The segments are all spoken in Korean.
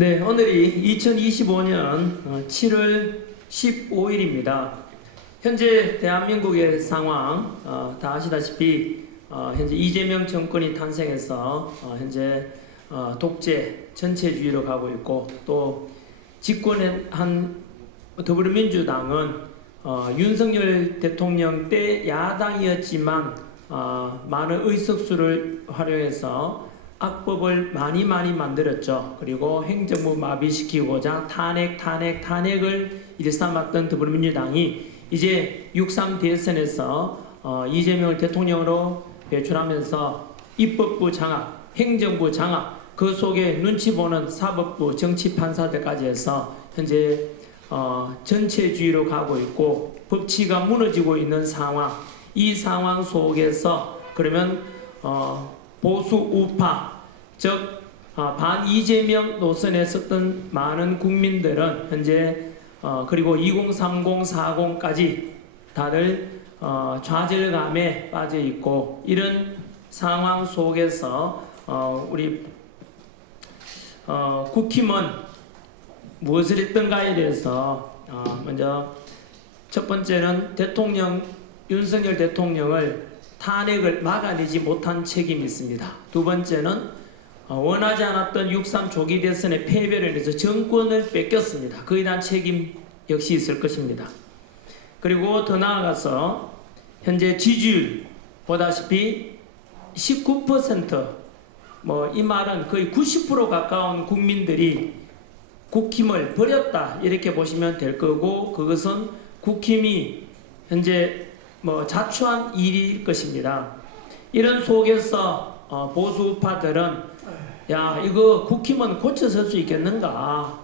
네, 오늘이 2025년 7월 15일입니다. 현재 대한민국의 상황 다 아시다시피 현재 이재명 정권이 탄생해서 현재 독재 전체주의로 가고 있고, 또 집권한 더불어민주당은 윤석열 대통령 때 야당이었지만 많은 의석수를 활용해서 악법을 많이 만들었죠. 그리고 행정부 마비시키고자 탄핵을 일삼았던 더불어민주당이 이제 6.3 대선에서 이재명을 대통령으로 배출하면서 입법부 장악, 행정부 장악, 그 속에 눈치 보는 사법부, 정치 판사들까지 해서 현재 전체주의로 가고 있고 법치가 무너지고 있는 상황. 이 상황 속에서 그러면 보수 우파, 즉 반 이재명 노선에 섰던 많은 국민들은 현재 그리고 2030, 40까지 다들 좌절감에 빠져 있고, 이런 상황 속에서 우리 국힘은 무엇을 했던가에 대해서 먼저 첫 번째는 윤석열 대통령을 탄핵을 막아내지 못한 책임이 있습니다. 두 번째는 원하지 않았던 6.3 조기 대선의 패배를 해서 정권을 뺏겼습니다. 그에 대한 책임 역시 있을 것입니다. 그리고 더 나아가서 현재 지지율 보다시피 19%, 이 말은 거의 90% 가까운 국민들이 국힘을 버렸다, 이렇게 보시면 될 거고, 그것은 국힘이 현재 자초한 일일 것입니다. 이런 속에서 보수 우파들은 야, 이거 국힘은 고쳐설 수 있겠는가?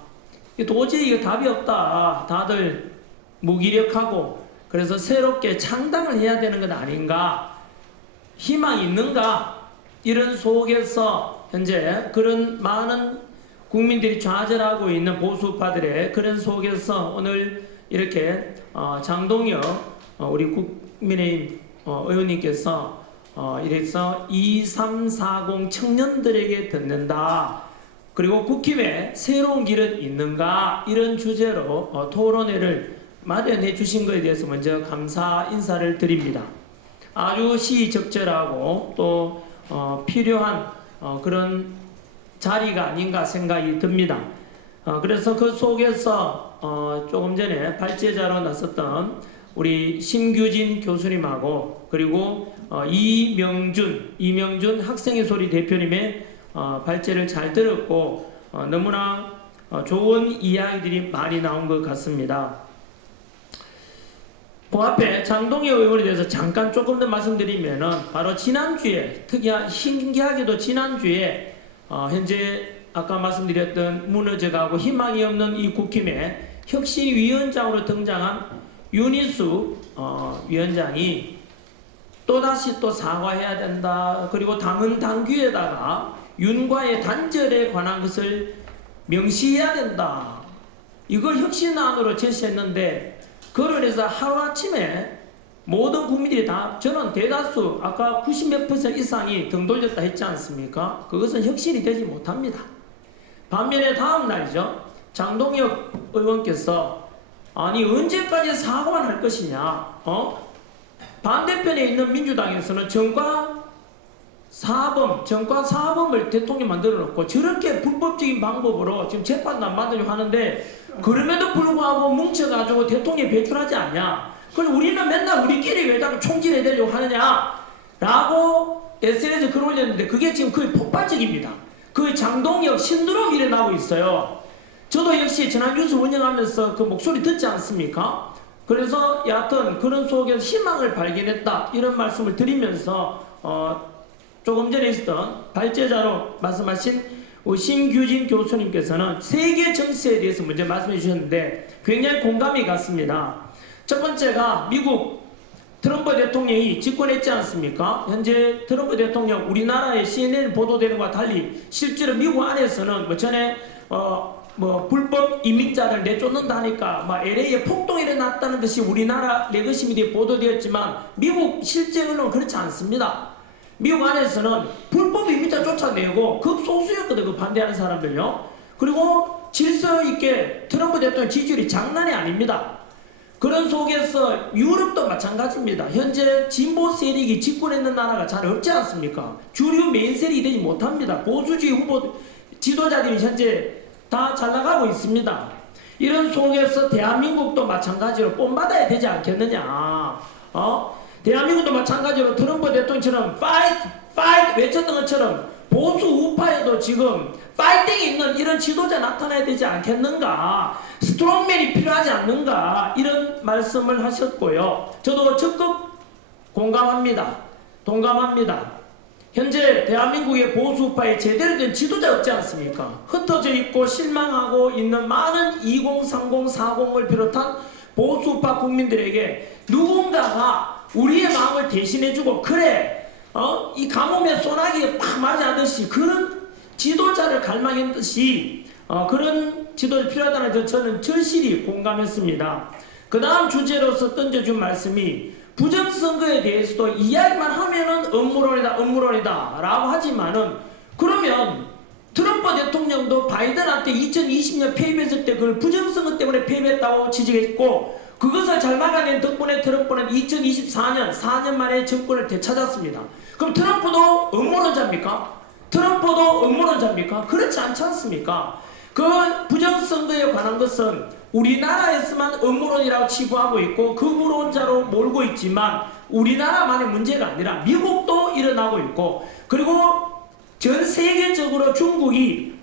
도저히 이거 답이 없다. 다들 무기력하고, 그래서 새롭게 창당을 해야 되는 건 아닌가? 희망이 있는가? 이런 속에서 현재 그런 많은 국민들이 좌절하고 있는 보수 우파들의 그런 속에서 오늘 이렇게 장동혁 우리 국민의힘 의원님께서 이래서 2340 청년들에게 듣는다, 그리고 국힘에 새로운 길은 있는가, 이런 주제로 토론회를 마련해 주신 것에 대해서 먼저 감사 인사를 드립니다. 아주 시의적절하고 또 필요한 그런 자리가 아닌가 생각이 듭니다. 그래서 그 속에서 조금 전에 발제자로 나섰던 우리 심규진 교수님하고 그리고 이명준 학생의 소리 대표님의 발제를 잘 들었고, 너무나 좋은 이야기들이 많이 나온 것 같습니다. 그 앞에 장동혁 의원에 대해서 잠깐 조금 더 말씀드리면은, 바로 지난주에, 신기하게도 지난주에 현재 아까 말씀드렸던 무너져가고 희망이 없는 이 국힘의 혁신위원장으로 등장한 윤희수 위원장이 또다시 또 사과해야 된다, 그리고 당은 당규에다가 윤과의 단절에 관한 것을 명시해야 된다, 이걸 혁신안으로 제시했는데, 그걸 해서 하루아침에 모든 국민들이 다, 저는 대다수 아까 90몇 % 이상이 등 돌렸다 했지 않습니까? 그것은 혁신이 되지 못합니다. 반면에 다음 날이죠, 장동혁 의원께서 아니 언제까지 사과만 할 것이냐, 반대편에 있는 민주당에서는 전과사범을 대통령 만들어 놓고 저렇게 불법적인 방법으로 지금 재판도 안 받으려고 하는데, 그럼에도 불구하고 뭉쳐가지고 대통령 배출하지 않냐, 그럼 우리는 맨날 우리끼리 왜 자꾸 총질해 대려고 하느냐 라고 SNS에 글 올렸는데, 그게 지금 거의 폭발적입니다. 그 장동혁 신드롬이 일어나고 있어요. 저도 역시 지난 뉴스 운영하면서 그 목소리 듣지 않습니까? 그래서 여하튼 그런 속에서 희망을 발견했다, 이런 말씀을 드리면서 조금 전에 있었던 발제자로 말씀하신 심규진 교수님께서는 세계 정세에 대해서 먼저 말씀해 주셨는데 굉장히 공감이 갔습니다. 첫 번째가 미국 트럼프 대통령이 집권했지 않습니까? 현재 트럼프 대통령 우리나라의 CNN 보도되는 것과 달리 실제로 미국 안에서는 전에 불법 이민자를 내쫓는다니까 LA에 폭동이 일어났다는 듯이 우리나라 레거시미디에 보도되었지만, 미국 실제 언론은 그렇지 않습니다. 미국 안에서는 불법 이민자 쫓아내고 극소수였거든, 그 반대하는 사람들요. 그리고 질서 있게 트럼프 대통령 지지율이 장난이 아닙니다. 그런 속에서 유럽도 마찬가지입니다. 현재 진보 세력이 집권했는 나라가 잘 없지 않습니까? 주류 메인 세력이 되지 못합니다. 보수주의 후보 지도자들이 현재 다 잘 나가고 있습니다. 이런 속에서 대한민국도 마찬가지로 본받아야 되지 않겠느냐. 대한민국도 마찬가지로 트럼프 대통령처럼 파이트 외쳤던 것처럼 보수 우파에도 지금 파이팅이 있는 이런 지도자 나타나야 되지 않겠는가, 스트롱맨이 필요하지 않는가, 이런 말씀을 하셨고요. 저도 적극 공감합니다. 동감합니다. 현재 대한민국의 보수 우파에 제대로 된 지도자 없지 않습니까? 흩어져 있고 실망하고 있는 많은 2030, 40을 비롯한 보수 우파 국민들에게 누군가가 우리의 마음을 대신해주고, 그래 이 가뭄에 소나기에 팍 맞이하듯이 그런 지도자를 갈망했듯이 그런 지도자 필요하다는 데 저는 절실히 공감했습니다. 그 다음 주제로서 던져준 말씀이, 부정선거에 대해서도 이야기만 하면은 음모론이다 라고 하지만은, 그러면 트럼프 대통령도 바이든한테 2020년 패배했을 때 그걸 부정선거 때문에 패배했다고 지적했고, 그것을 잘 막아낸 덕분에 트럼프는 2024년 4년 만에 정권을 되찾았습니다. 그럼 트럼프도 음모론자입니까? 그렇지 않지 않습니까? 그 부정선거에 관한 것은 우리나라에서만 음모론이라고 치부하고 있고 극우론자로 몰고 있지만, 우리나라만의 문제가 아니라 미국도 일어나고 있고, 그리고 전 세계적으로 중국이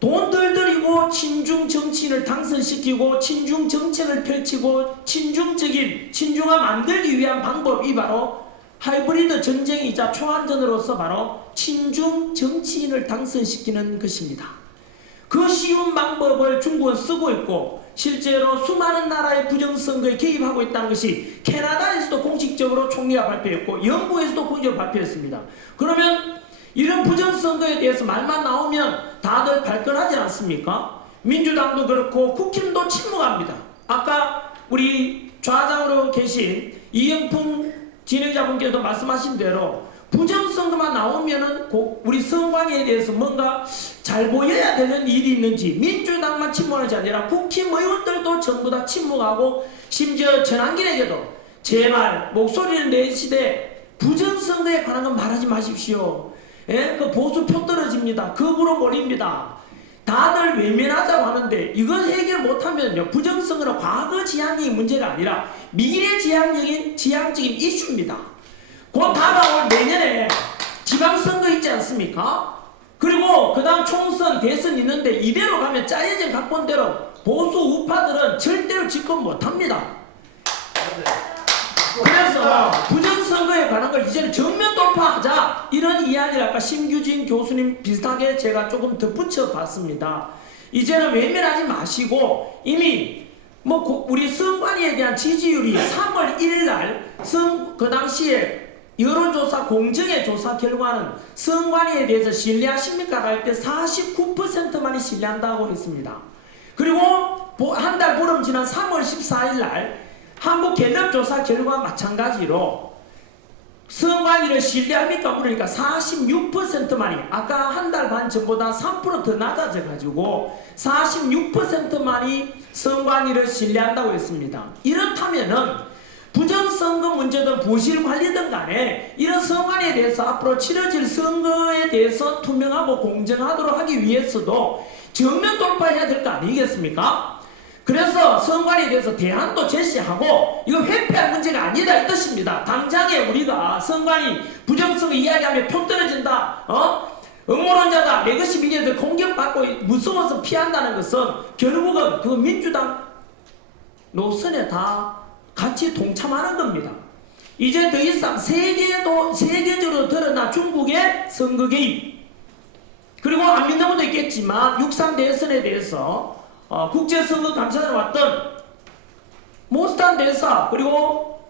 돈 들들이고 친중 정치인을 당선시키고 친중 정책을 펼치고 친중화 만들기 위한 방법이 바로 하이브리드 전쟁이자 초안전으로서 바로 친중 정치인을 당선시키는 것입니다. 그 쉬운 방법을 중국은 쓰고 있고, 실제로 수많은 나라의 부정선거에 개입하고 있다는 것이 캐나다에서도 공식적으로 총리가 발표했고 영국에서도 공식적으로 발표했습니다. 그러면 이런 부정선거에 대해서 말만 나오면 다들 발끈하지 않습니까? 민주당도 그렇고 국힘도 침묵합니다. 아까 우리 좌장으로 계신 이영풍 진행자분께서 말씀하신 대로 부정선거만 나오면은 우리 선관위에 대해서 뭔가 잘 보여야 되는 일이 있는지, 민주당만 침묵하지 아니라 국힘 의원들도 전부 다 침묵하고, 심지어 전한길에게도 제발 목소리를 내시되 부정선거에 관한 건 말하지 마십시오. 그 보수표 떨어집니다. 극으로 몰립니다. 다들 외면하자고 하는데 이걸 해결 못하면요, 부정선거는 과거 지향적인 문제가 아니라 미래 지향적인 이슈입니다. 곧 다가올 내년에 지방선거 있지 않습니까? 그리고 그 다음 총선, 대선 있는데 이대로 가면 짜여진 각본대로 보수 우파들은 절대로 집권 못합니다. 그래서 부정선거에 관한 걸 이제는 정면 돌파하자, 이런 이야기를 아까 심규진 교수님 비슷하게 제가 조금 덧붙여 봤습니다. 이제는 외면하지 마시고, 이미 우리 선관위에 대한 지지율이 3월 1일 날 그 당시에 여론조사 공정의 조사 결과는 선관위에 대해서 신뢰하십니까? 할 때 49%만이 신뢰한다고 했습니다. 그리고 한 달 보름 지난 3월 14일 날 한국갤럽조사 결과 마찬가지로 선관위를 신뢰합니까? 물으니까 46%만이, 아까 한 달 반 전보다 3% 더 낮아져 가지고 46%만이 선관위를 신뢰한다고 했습니다. 이렇다면은 부정선거 문제든 부실관리든 간에 이런 선관위에 대해서 앞으로 치러질 선거에 대해서 투명하고 공정하도록 하기 위해서도 정면 돌파해야 될 거 아니겠습니까? 그래서 선관위에 대해서 대안도 제시하고, 이거 회피할 문제가 아니다 이 뜻입니다. 당장에 우리가 선관위 부정선거 이야기하면 표 떨어진다, 음모론자다, 레거시 미디어에서 공격받고 무서워서 피한다는 것은 결국은 그 민주당 노선에 다 같이 동참하는 겁니다. 이제 더 이상 세계적으로 드러난 중국의 선거 개입, 그리고 안 믿는 분도 있겠지만 6.3 대선에 대해서 국제선거감사를 왔던 모스탄 대사, 그리고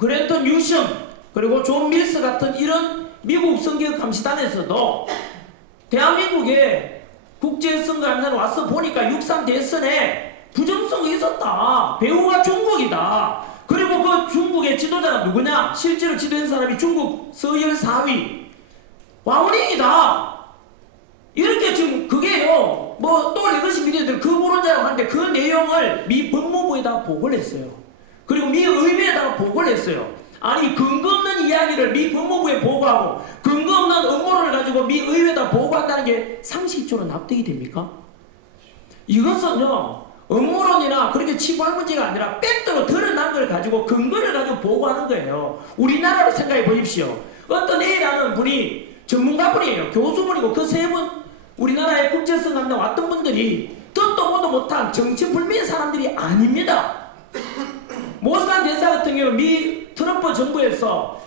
그랜턴 유션, 그리고 존 밀스 같은 이런 미국 선거감시단에서도 대한민국에 국제선거감사를 와서 보니까 6.3 대선에 부정선거 있었다, 배후가 중국이다, 그리고 그 중국의 지도자가 누구냐, 실제로 지도한 사람이 중국 서열 4위 왕원행이다, 이렇게 지금 그게요 또 미디어들 거부론자라고 하는데 그 내용을 미 법무부에다가 보고를 했어요. 그리고 미 의회에다가 보고를 했어요. 아니 근거 없는 이야기를 미 법무부에 보고하고 근거 없는 음모론을 가지고 미 의회에다 보고한다는 게 상식적으로 납득이 됩니까? 이것은요 음모론이나 그렇게 치부할 문제가 아니라 팩트로 드러난 걸 가지고 근거를 가지고 보고하는 거예요. 우리나라로 생각해 보십시오. 어떤 A라는 분이 전문가분이에요. 교수분이고 그 세 분 우리나라의 국제성 감독 왔던 분들이 듣도 보도 못한 정치불미의 사람들이 아닙니다. 모산 대사 같은 경우는 미 트럼프 정부에서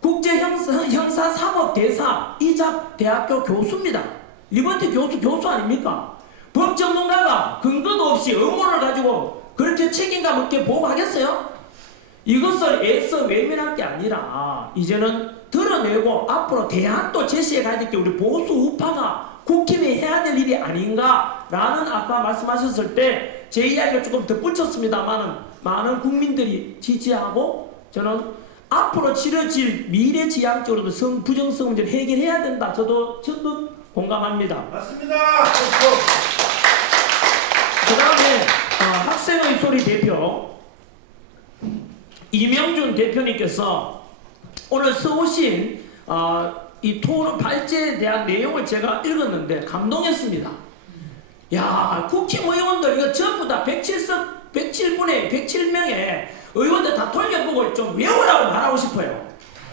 국제형사사법 대사이자 대학교 교수입니다. 리버티 교수 아닙니까? 법 전문가가 근거도 없이 음모를 가지고 그렇게 책임감 있게 보고하겠어요? 이것을 애써 외면할 게 아니라 이제는 드러내고 앞으로 대안도 제시해 가야 될 게 우리 보수 우파가 국힘이 해야 될 일이 아닌가라는 아까 말씀하셨을 때 제 이야기를 조금 덧붙였습니다만은 많은 국민들이 지지하고 저는 앞으로 치러질 미래지향적으로도 부정성 문제를 해결해야 된다. 저도 적극 공감합니다. 맞습니다. 그 다음에 학생의 소리 대표 이명준 대표님께서 오늘 써오신 이 토론 발제에 대한 내용을 제가 읽었는데 감동했습니다. 야, 국힘 의원들 이거 전부 다 107명의 의원들 다 돌려보고 좀 외우라고 말하고 싶어요.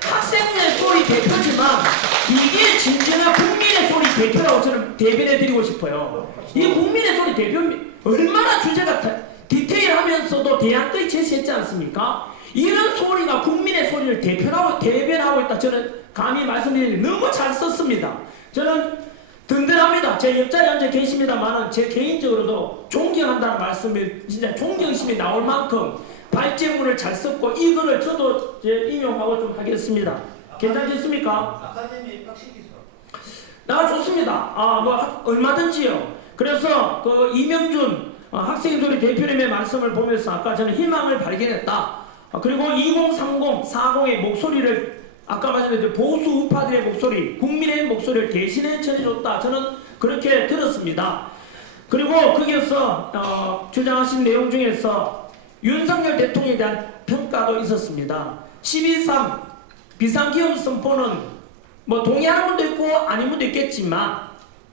학생의 소리 대표지만 이게 진정한 국민의 소리 대표라고 저는 대변해 드리고 싶어요. 이 국민의 소리 대표 얼마나 주제가 디테일하면서도 대안까지 제시했지 않습니까? 이런 소리가 국민의 소리를 대변하고 있다. 저는 감히 말씀드리는데 너무 잘 썼습니다. 저는 든든합니다. 제 옆자리에 앉아 계십니다만은 제 개인적으로도 존경한다는 말씀이 진짜 존경심이 나올 만큼 발제문을 잘 썼고 이거를 저도 인용하고 좀 하겠습니다. 괜찮겠습니까? 아카데미 빡시기죠. 좋습니다. 뭐 얼마든지요. 그래서 그 이명준 학생 소리 대표님의 말씀을 보면서 아까 저는 희망을 발견했다. 그리고 2030, 40의 목소리를 아까 말씀드린 보수 우파들의 목소리, 국민의 목소리를 대신해 전해줬다. 저는 그렇게 들었습니다. 그리고 거기에서 주장하신 내용 중에서 윤석열 대통령에 대한 평가도 있었습니다. 12.3 비상기업 선포는 뭐 동의하는 분도 있고 아닌 분도 있겠지만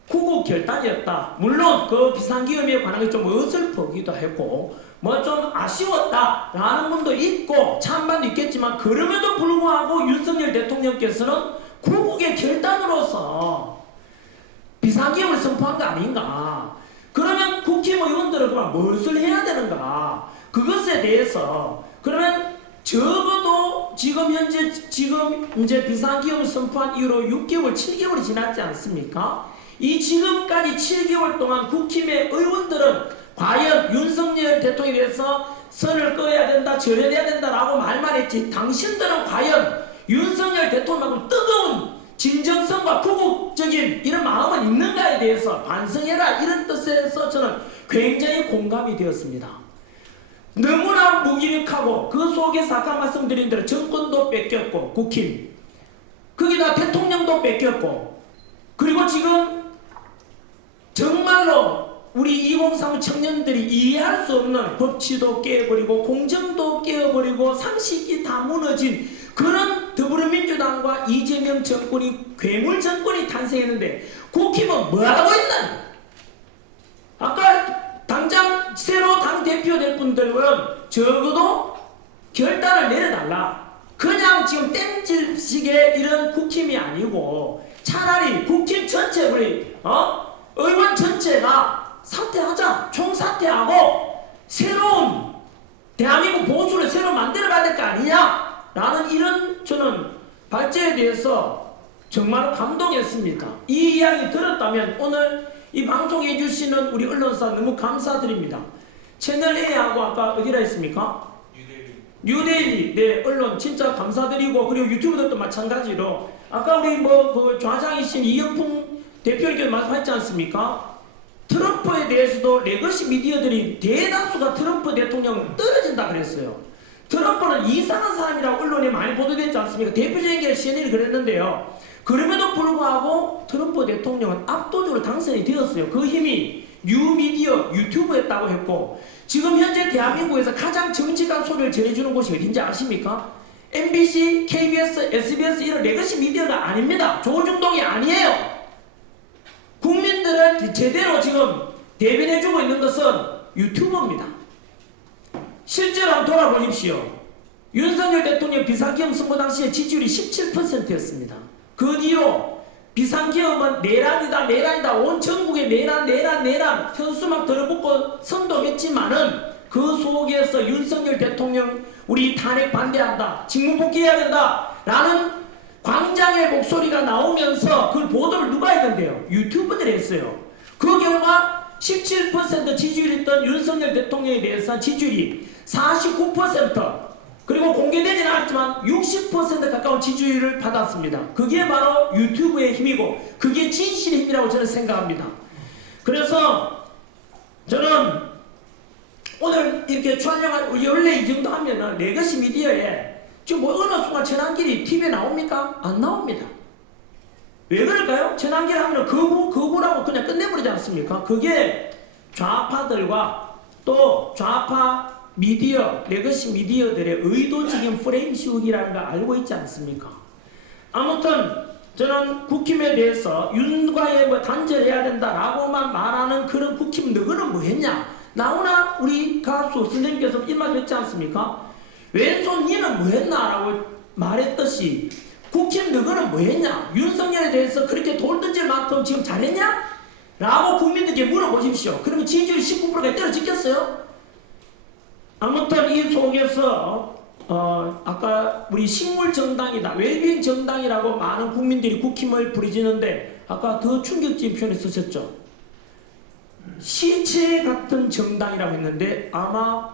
구국 결단이었다. 물론 그 비상기업에 관한 게 좀 어설프기도 했고 뭐 좀 아쉬웠다라는 분도 있고 찬반도 있겠지만 그럼에도 불구하고 윤석열 대통령께서는 구국의 결단으로서 비상기업을 선포한 거 아닌가. 그러면 국힘 의원들은 그럼 무엇을 해야 되는가. 그것에 대해서 그러면 적어도 지금 이제 비상기업을 선포한 이후로 6개월, 7개월이 지났지 않습니까? 이 지금까지 7개월 동안 국힘의 의원들은 과연 윤석열 대통령에 대해서 선을 꺼야 된다, 절여야 된다라고 말만 했지 당신들은 과연 윤석열 대통령만큼 뜨거운 진정성과 구국적인 이런 마음은 있는가에 대해서 반성해라 이런 뜻에서 저는 굉장히 공감이 되었습니다. 너무나 무기력하고 그 속에서 아까 말씀드린 대로 정권도 뺏겼고 국힘 거기다 대통령도 뺏겼고 그리고 지금 정말로 우리 2030 청년들이 이해할 수 없는 법치도 깨버리고 공정도 깨어버리고 상식이 다 무너진 그런 더불어민주당과 이재명 정권이 괴물 정권이 탄생했는데 국힘은 뭐하고 있나? 아까 당장 새로 당대표 될 분들은 적어도 결단을 내려달라. 그냥 지금 땜질식의 이런 국힘이 아니고 차라리 국힘 전체 우리 의원 전체가 사퇴하자. 총사퇴하고 새로운 대한민국 보수를 새로 만들어가야 될 거 아니냐 라는 이런 저는 발제에 대해서 정말 감동했습니다. 이 이야기 들었다면 오늘 이 방송해 주시는 우리 언론사 너무 감사드립니다. 채널A하고 아까 어디라 했습니까? 뉴데일리. 네, 언론 진짜 감사드리고 그리고 유튜브들도 마찬가지로 아까 우리 그 좌장이신 이영풍 대표님께서 말씀하셨지 않습니까? 트럼프에 대해서도 레거시 미디어들이 대다수가 트럼프 대통령 떨어진다 그랬어요. 트럼프는 이상한 사람이라고 언론에 많이 보도됐지 않습니까? 대표적인 게 CNN이 그랬는데요. 그럼에도 불구하고 트럼프 대통령은 압도적으로 당선이 되었어요. 그 힘이 뉴미디어 유튜브였다고 했고, 지금 현재 대한민국에서 가장 정직한 소리를 전해주는 곳이 어딘지 아십니까? MBC, KBS, SBS 이런 레거시 미디어가 아닙니다. 조중동이 아니에요. 국민들을 제대로 지금 대변해주고 있는 것은 유튜브입니다. 실제로 한번 돌아보십시오. 윤석열 대통령 비상계엄 선거 당시에 지지율이 17%였습니다. 그 뒤로 비상계엄은 내란이다 온 전국에 내란 현수막 들어붙고 선동했지만은 그 속에서 윤석열 대통령 우리 탄핵 반대한다, 직무복귀해야 된다 라는 광장의 목소리가 나오면서 그 보도를 누가 했는데요? 유튜브들이 했어요. 그 결과 17% 지지율이었던 윤석열 대통령에 대해서 지지율이 49%, 그리고 공개되지는 않았지만 60% 가까운 지지율을 받았습니다. 그게 바로 유튜브의 힘이고 그게 진실의 힘이라고 저는 생각합니다. 그래서 저는 오늘 이렇게 촬영한, 원래 이 정도 하면은 레거시 미디어에 지금 뭐 어느 순간 전환길이 TV에 나옵니까? 안 나옵니다. 왜 그럴까요? 전환길 하면 거부라고 그냥 끝내버리지 않습니까? 그게 좌파들과 또 좌파 미디어, 레거시 미디어들의 의도적인 프레임 씌우기라는 걸 알고 있지 않습니까? 아무튼 저는 국힘에 대해서 윤과의 뭐 단절해야 된다라고만 말하는 그런 국힘 너희는 뭐 했냐? 나오나 우리 가수 선생님께서 이 말 했지 않습니까? 왼손 니는 뭐 했나라고 말했듯이 국힘 너희는 뭐 했냐? 윤석열에 대해서 그렇게 돌던질 만큼 지금 잘했냐? 라고 국민들께 물어보십시오. 그러면 지지율 19%가 떨어지겠어요? 아무튼 이 속에서 아까 우리 식물 정당이다, 웰빙 정당이라고 많은 국민들이 국힘을 부르짖는데 아까 더 충격적인 표현을 쓰셨죠. 시체 같은 정당이라고 했는데 아마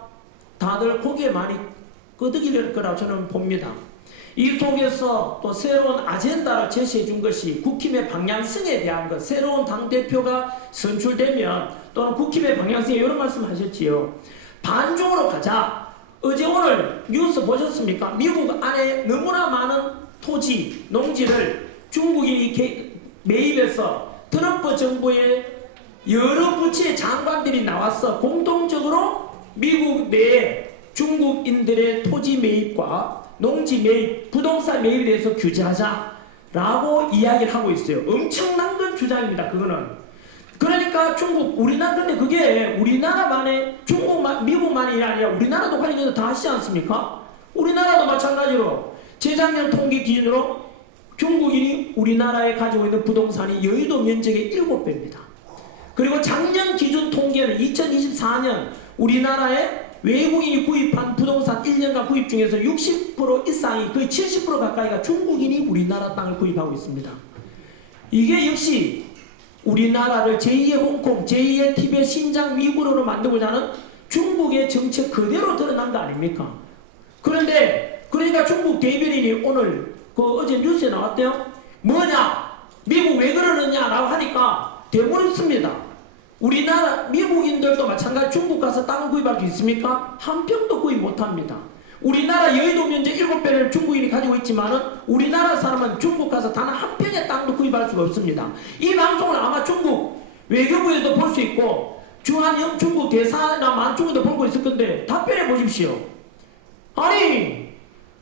다들 고개 많이 끄덕일 거라고 저는 봅니다. 이 속에서 또 새로운 아젠다를 제시해 준 것이 국힘의 방향성에 대한 것, 새로운 당대표가 선출되면 또는 국힘의 방향성에 이런 말씀 하셨지요. 반중으로 가자. 어제 오늘 뉴스 보셨습니까? 미국 안에 너무나 많은 토지, 농지를 중국인이 매입해서 트럼프 정부의 여러 부처의 장관들이 나와서 공동적으로 미국 내에 중국인들의 토지 매입과 농지 매입, 부동산 매입에 대해서 규제하자라고 이야기를 하고 있어요. 엄청난 건 주장입니다. 그거는. 그러니까 중국, 우리나라, 근데 그게 우리나라만의 미국만이 아니라 우리나라도 관련해서 다 하시지 않습니까? 우리나라도 마찬가지로 재작년 통계 기준으로 중국인이 우리나라에 가지고 있는 부동산이 여의도 면적의 7배입니다. 그리고 작년 기준 통계는 2024년 우리나라에 외국인이 구입한 부동산 1년간 구입 중에서 60% 이상이 거의 70% 가까이가 중국인이 우리나라 땅을 구입하고 있습니다. 이게 역시 우리나라를 제2의 홍콩, 제2의 티베트, 신장, 위구르로 만들고자 하는 중국의 정책 그대로 드러난 거 아닙니까? 그런데 그러니까 중국 대변인이 오늘 어제 뉴스에 나왔대요. 뭐냐? 미국 왜 그러느냐라고 하니까 대모르겠습니다. 우리나라 미국인들도 마찬가지 중국 가서 땅을 구입할 수 있습니까? 한 평도 구입 못합니다. 우리나라 여의도 면적 7배를 중국인이 가지고 있지만은 우리나라 사람은 중국 가서 단 한 평의 땅도 구입할 수가 없습니다. 이 방송을 아마 중국 외교부에도 볼 수 있고 주한영 중국 대사나 만중에도 보고 있을 건데 답변해 보십시오. 아니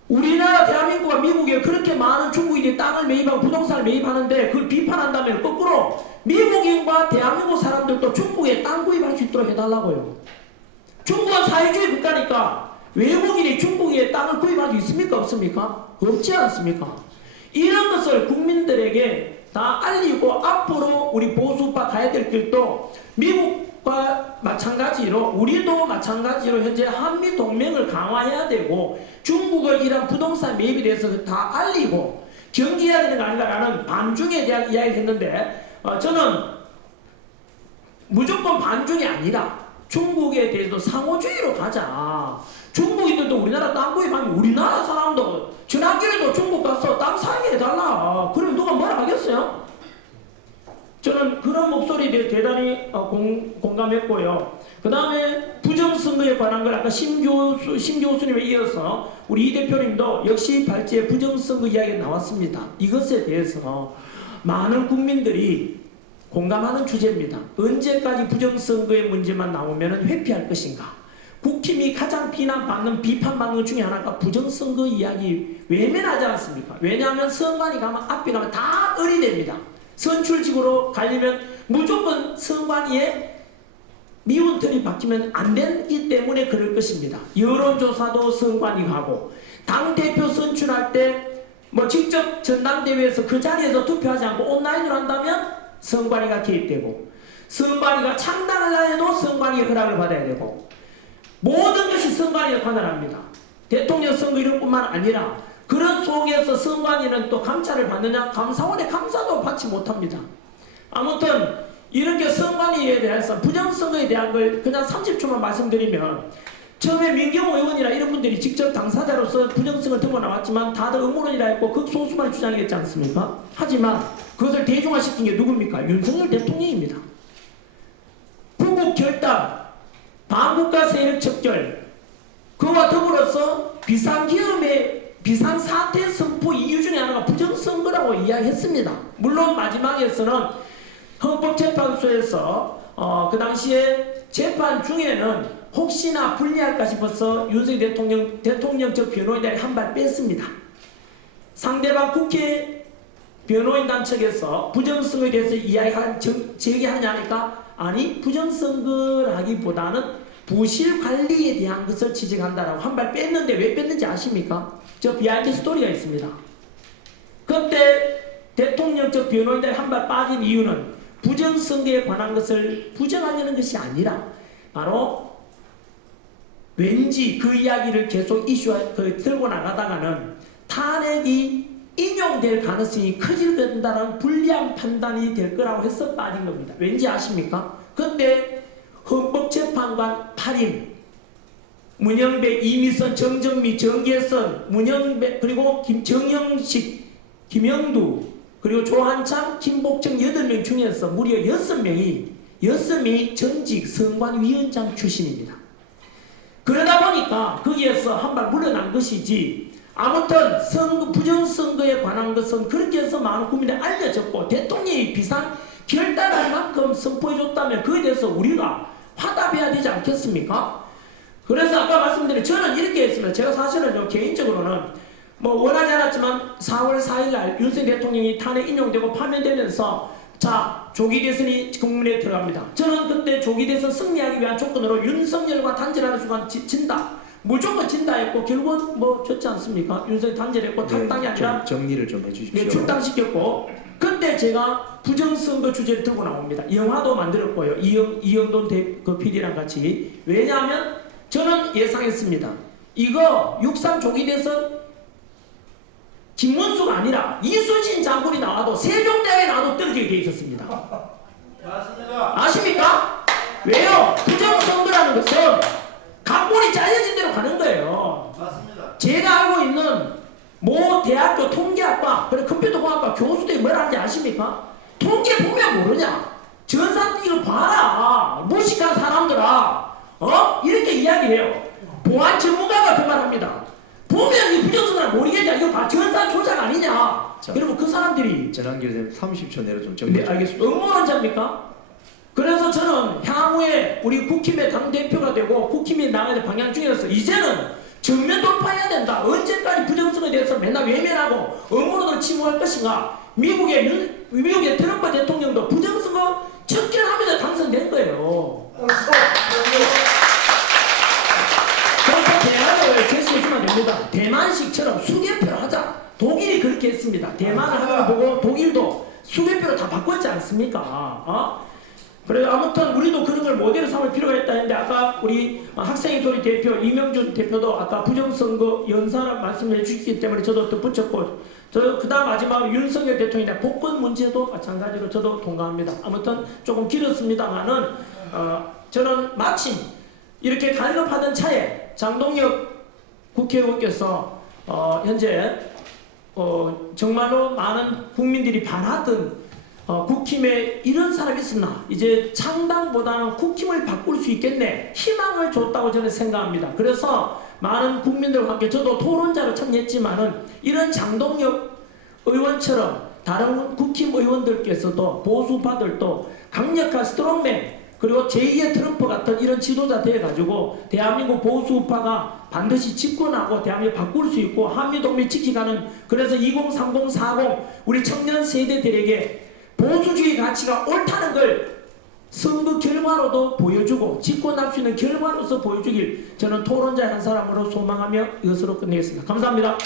우리나라 대한민국과 미국에 그렇게 많은 중국인이 땅을 매입하고 부동산을 매입하는데 그걸 비판한다면 거꾸로 미국인과 대한민국 사람들도 중국에 땅 구입할 수 있도록 해달라고요. 중국은 사회주의 국가니까 외국인이 중국에 땅을 구입할 수 있습니까? 없습니까? 없지 않습니까? 이런 것을 국민들에게 다 알리고 앞으로 우리 보수파 가야 될 길도 미국과 마찬가지로 우리도 마찬가지로 현재 한미 동맹을 강화해야 되고 중국을 이런 부동산 매입에 대해서 다 알리고 경계해야 되는 거 아닌가라는 반중에 대한 이야기를 했는데 저는 무조건 반중이 아니라 중국에 대해서 상호주의로 가자. 중국인들도 우리나라 땅 구입하면 우리나라 사람도 전화기에도 중국 가서 땅 사게 해달라. 그러면 누가 뭐라 하겠어요? 저는 그런 목소리에 대단히 공감했고요. 그 다음에 부정선거에 관한 걸 아까 심교수님에 이어서 우리 이 대표님도 역시 발제의 부정선거 이야기가 나왔습니다. 이것에 대해서 많은 국민들이 공감하는 주제입니다. 언제까지 부정선거의 문제만 나오면 회피할 것인가? 국힘이 가장 비판받는 것 중에 하나가 부정선거 이야기 외면하지 않습니까? 왜냐하면 선관위 앞에 가면 다 을이 선출직으로 가려면 무조건 선관위에 미운털이 바뀌면 안 되기 때문에 그럴 것입니다. 여론조사도 선관위 하고 당대표 선출할 때 뭐 직접 전당대회에서 그 자리에서 투표하지 않고 온라인으로 한다면 선관위가 개입되고 선관위가 창당하려 해도 선관위의 허락을 받아야 되고 모든 것이 선관위에 관할합니다. 대통령 선거 이런 뿐만 아니라 그런 속에서 선관위는 또 감찰을 받느냐? 감사원의 감사도 받지 못합니다. 아무튼 이렇게 선관위에 대해서 부정선거에 대한 걸 그냥 30초만 말씀드리면 처음에 민경호 의원이나 이런 분들이 직접 당사자로서 부정선거를 들고 나왔지만 다들 음모론이라 했고 극소수만 주장했지 않습니까? 하지만 그것을 대중화시킨 게 누굽니까? 윤석열 대통령입니다. 구국 결단, 반국가 세력 척결, 그와 더불어서 비상사태 선포 이유 중에 하나가 부정선거라고 이야기했습니다. 물론 마지막에서는 헌법재판소에서 그 당시에 재판 중에는 혹시나 불리할까 싶어서 윤석열 대통령적 변호인단이 한 발 뺐습니다. 상대방 국회 변호인단 측에서 부정선거에 대해서 제기하느냐 하니까 아니 부정선거라기보다는 부실관리에 대한 것을 지적한다라고 한 발 뺐는데 왜 뺐는지 아십니까? 저 비하인드 스토리가 있습니다. 그때 대통령적 변호인단이 한 발 빠진 이유는 부정선거에 관한 것을 부정하려는 것이 아니라 바로 왠지 그 이야기를 계속 들고 나가다가는 탄핵이 인용될 가능성이 커진다는 불리한 판단이 될 거라고 해서 빠진 겁니다. 왠지 아십니까? 그때 헌법재판관 8인 문영배, 이미선, 정정미, 정계선, 문영배 그리고 정영식, 김영두 그리고 조한창, 김복정 8명 중에서 무려 6명이 전직 선관위원장 출신입니다. 그러다 보니까 거기에서 한 발 물러난 것이지 아무튼 부정선거에 관한 것은 그렇게 해서 많은 국민들이 알려졌고 대통령이 비상 결단할 만큼 선포해줬다면 그에 대해서 우리가 화답해야 되지 않겠습니까? 그래서 아까 말씀드린 저는 이렇게 했습니다. 제가 사실은 개인적으로는 뭐 원하지 않았지만 4월 4일날 윤석열 대통령이 탄핵 인용되고 파면되면서 자 조기 대선이 국민에 들어갑니다. 저는 그때 조기 대선 승리하기 위한 조건으로 윤석열과 단절하는 순간 진다. 무조건 진다 했고 결국은 뭐 졌지 않습니까? 윤석열 단절했고 탈당이 아니라 정리를 좀 해주십시오. 네, 출당시켰고 그때 제가 부정선거 주제를 들고 나옵니다. 영화도 만들었고요. 이영돈 그 PD랑 같이. 왜냐하면 저는 예상했습니다. 이거 6.3 조기 대선 김문수가 아니라 이순신 장군이 나와도 세종대왕이 나와도 떨어지게 돼 있었습니다. 맞습니다. 아십니까? 왜요? 부정선거라는 것은 각본이 짜여진 대로 가는 거예요. 맞습니다. 제가 알고 있는 모 대학교 통계학과 그리고 컴퓨터공학과 교수들이 뭐라 하는지 아십니까? 통계 보면 모르냐? 전산 이거 봐라. 무식한 사람들아. 이렇게 이야기해요. 보안 전문가가 그 말합니다. 보면 이 부정선거를 모르겠냐? 이거 봐. 전산 조작 아니냐? 자, 여러분 그 사람들이 전환기를 30초 내로 좀 정리. 네, 알겠습니다. 음모론자입니까? 그래서 저는 향후에 우리 국힘의 당대표가 되고 국힘이 나가야 될 방향 중에서 이제는 정면 돌파해야 된다. 언제까지 부정선거에 대해서 맨날 외면하고 음모론으로 침묵할 것인가? 미국의 트럼프 대통령도 부정선거 척결하면서 당선된 거예요. 그래서 대안을 제시해주면 됩니다. 대만식처럼 수개표를 하자. 독일이 그렇게 했습니다. 대만을 하는 걸 보고 독일도 수개표로 다 바꿨지 않습니까? 그래서 아무튼 우리도 그런 걸 모델로 삼을 필요가 있다 했는데 아까 우리 학생의 소리 대표 이명준 대표도 아까 부정선거 연사를 말씀해 주셨기 때문에 저도 덧붙였고 그 다음 마지막으로 윤석열 대통령의 복권 문제도 마찬가지로 저도 동감합니다. 아무튼 조금 길었습니다만은 저는 마침 이렇게 갈급하던 차에 장동혁 국회의원께서 현재 정말로 많은 국민들이 바라던 국힘에 이런 사람이 있었나? 이제 창당보다는 국힘을 바꿀 수 있겠네. 희망을 줬다고 저는 생각합니다. 그래서 많은 국민들과 함께 저도 토론자로 참여했지만은 이런 장동혁 의원처럼 다른 국힘 의원들께서도 보수파들도 강력한 스트롱맨 그리고 제2의 트럼프 같은 이런 지도자 되어가지고 대한민국 보수파가 반드시 집권하고 대한민국 바꿀 수 있고 한미동맹 지키가는 그래서 2030, 40 우리 청년 세대들에게 보수주의 가치가 옳다는 걸 선거 결과로도 보여주고 집권할 수 있는 결과로서 보여주길 저는 토론자 한 사람으로 소망하며 이것으로 끝내겠습니다. 감사합니다.